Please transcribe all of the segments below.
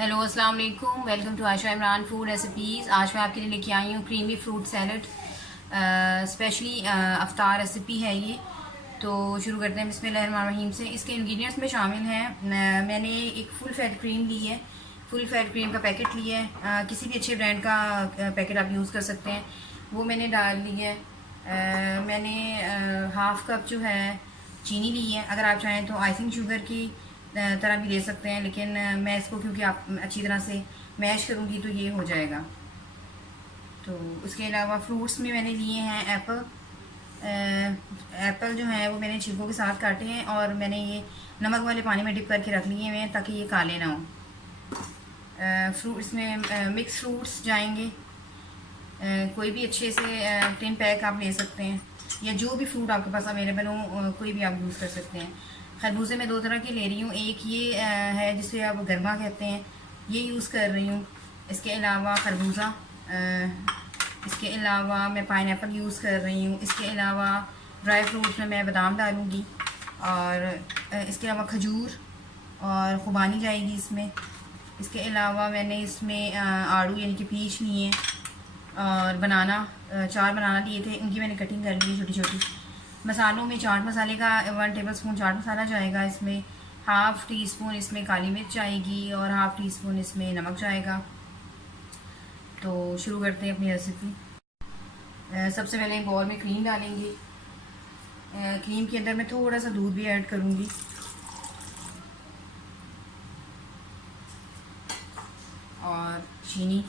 Hello अस्सलाम वालेकुम, welcome to Ayesha Imran food recipes. आज मैं आपके लिए लेके आई हूँ क्रीमी फ्रूट सैलड। स्पेशली अफ्तार रेसिपी है ये। तो शुरू करते हैं बिस्मिल्लाहिर्रहमानिर्रहीम से। इसके इंग्रेडिएंट्स में शामिल हैं, मैंने एक फुल फैट क्रीम ली है। फुल फैट क्रीम का पैकेट लिया है, किसी भी अच्छे ब्रांड का पैकेट आप यूज़ कर सकते हैं, वो मैंने डाल ली है। मैंने हाफ़ कप जो है चीनी ली है। अगर आप चाहें तो आइसिंग शुगर की तरह भी ले सकते हैं, लेकिन मैं इसको क्योंकि आप अच्छी तरह से मैश करूँगी तो ये हो जाएगा। तो उसके अलावा फ्रूट्स में मैंने लिए हैं एप्पल। एप्पल जो है वो मैंने छिलकों के साथ काटे हैं और मैंने ये नमक वाले पानी में डिप करके रख लिए हुए हैं ताकि ये काले ना हो। फ्रूट्स में मिक्स फ्रूट्स जाएंगे। कोई भी अच्छे से टिन पैक आप ले सकते हैं, या जो भी फ्रूट आपके पास अवेलेबल हो कोई भी आप यूज़ कर सकते हैं। खरबूजे में 2 तरह के ले रही हूँ, एक ये है जिसे आप गरमा कहते हैं, ये यूज़ कर रही हूँ। इसके अलावा खरबूजा, इसके अलावा मैं पाइनएप्पल यूज़ कर रही हूँ। इसके अलावा ड्राई फ्रूट्स में मैं बादाम डालूँगी, और इसके अलावा खजूर और खुबानी जाएगी इसमें। इसके अलावा मैंने इसमें आड़ू यानी कि पीच लिए हैं, और बनाना 4 बनाना लिए थे, उनकी मैंने कटिंग कर ली है छोटी छोटी। मसालों में चाट मसाले का 1 टेबलस्पून चाट मसाला जाएगा इसमें, हाफ़ टी स्पून इसमें काली मिर्च जाएगी, और हाफ़ टी स्पून इसमें नमक जाएगा। तो शुरू करते हैं अपनी रेसिपी। सबसे पहले एक बाउल में क्रीम डालेंगे। क्रीम के अंदर मैं थोड़ा सा दूध भी ऐड करूँगी, और चीनी,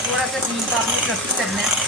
थोड़ा सा क्रीम को आपने फ्लफी करना है।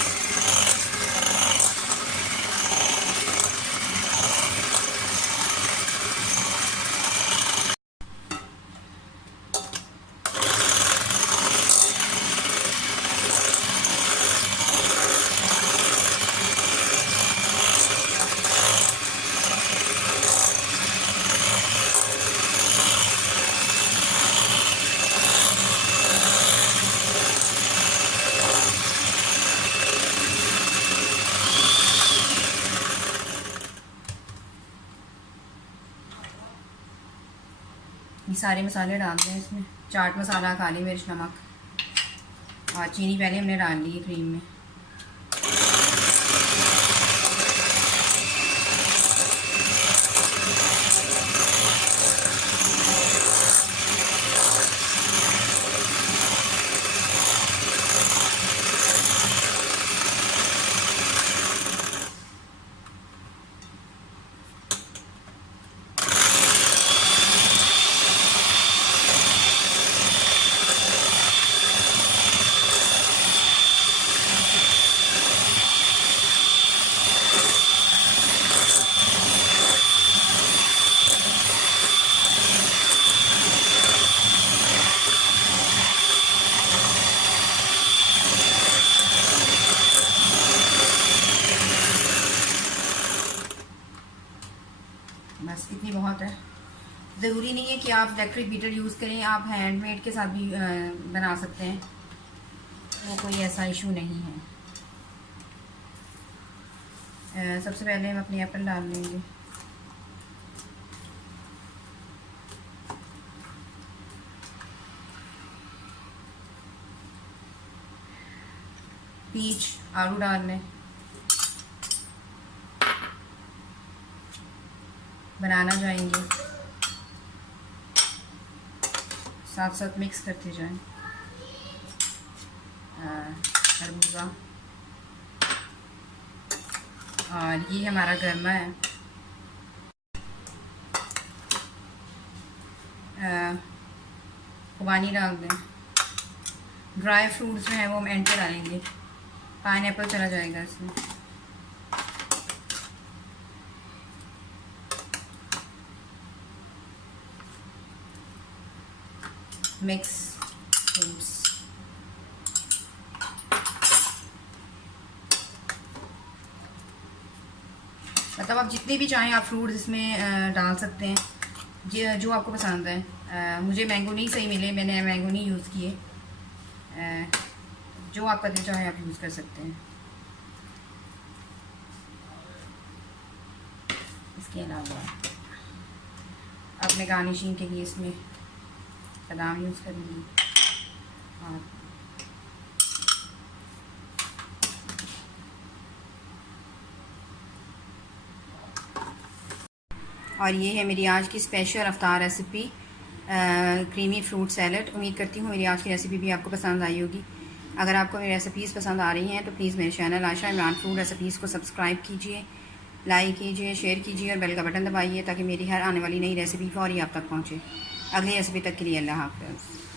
ये सारे मसाले डाल दें इसमें, चाट मसाला, काली मिर्च, नमक, और चीनी पहले हमने डाल ली है क्रीम में। बस इतनी बहुत है। ज़रूरी नहीं है कि आप इलेक्ट्रिक बीटर यूज़ करें, आप हैंडमेड के साथ भी बना सकते हैं, वो कोई ऐसा इशू नहीं है। सबसे पहले हम अपने एप्पल डाल लेंगे। पीच, आलू डाल लें, बनाना जाएंगे, साथ साथ मिक्स करते जाएं। खरबूजा, और ये हमारा गरमा है। खुबानी डाल दें। ड्राई फ्रूट्स जो है वो हम एंड पे डालेंगे। पाइनएप्पल चला जाएगा इसमें। मिक्स फ्रूट्स, मतलब आप जितने भी चाहें आप फ्रूट्स इसमें डाल सकते हैं, जो आपको पसंद है। मुझे मैंगो नहीं सही मिले, मैंने मैंगो नहीं यूज़ किए। जो आपका दिल चाहे आप यूज़ कर सकते हैं। इसके अलावा अब मैं गार्निशिंग के लिए इसमें बादाम यूज़ करूँगी और ये है मेरी आज की स्पेशल अफ्तार रेसिपी क्रीमी फ्रूट सैलड। उम्मीद करती हूँ मेरी आज की रेसिपी भी आपको पसंद आई होगी। अगर आपको मेरी रेसिपीज़ पसंद आ रही हैं तो प्लीज़ मेरे channel Ayesha Imran food recipes को सब्सक्राइब कीजिए, लाइक कीजिए, शेयर कीजिए और बेल का बटन दबाइए ताकि मेरी हर आने वाली नई रेसिपी फौरी आप तक पहुँचे। अगली रेसिपी तक के लिए अल्लाह हाफ़िज़।